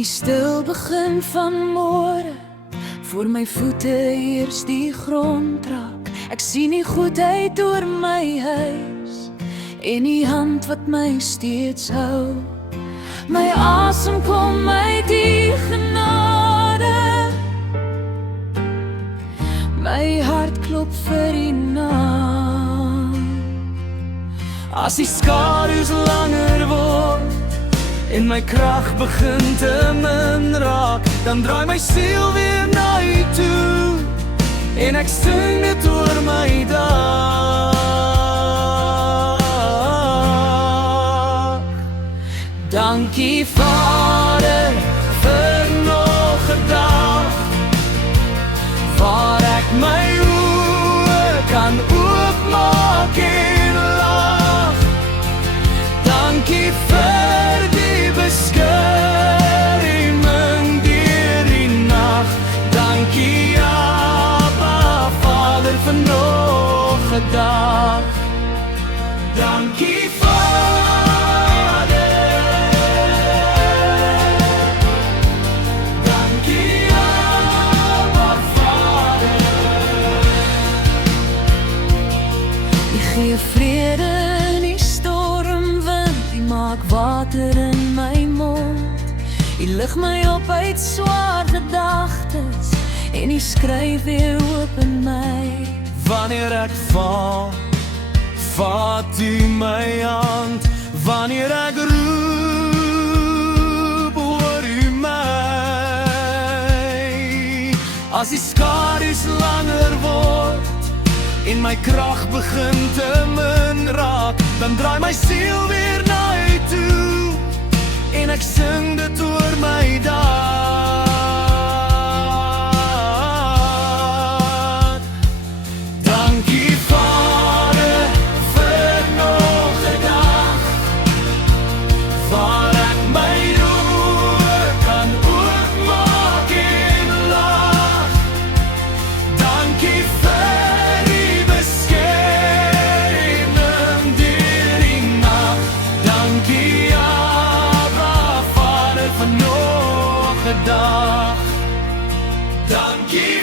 die stil begin van môre, voor my voete eers die grond raak. Ek sien die goedheid oor my huis en die hand wat my steeds hou. My asem kom uit die genade, my hart klop vir die naam. As die skadu's langer word en my krag begin te min raak, dan draai my siel weer na U toe en ek sing dit oor my dag. Dankie Vader vir nog 'n dag waar ek my oë kan oopmaak en lag. Dankie vir die beskerming deur die nag. Dankie Abba Vader vir nog 'n dag. Dankie Vader, dankie Abba Vader. U gee vrede in die stormwind, U maak water in my mond. U lig my op uit swaar gedagtes en U skryf weer oop in my. Wanneer ek val, vat U my hand. Wanneer ek roep, hoor U my. As die skadu's langer word en my krag begin te min raak, dan draai my siel weer na U toe en ek sing dit oor my dag. Dankie Vader vir nog 'n dag waar ek my oë kan oopmaak en lag. Dankie vir die beskerming deur die nag. Dankie Abba Vader vir nog 'n dag. Dankie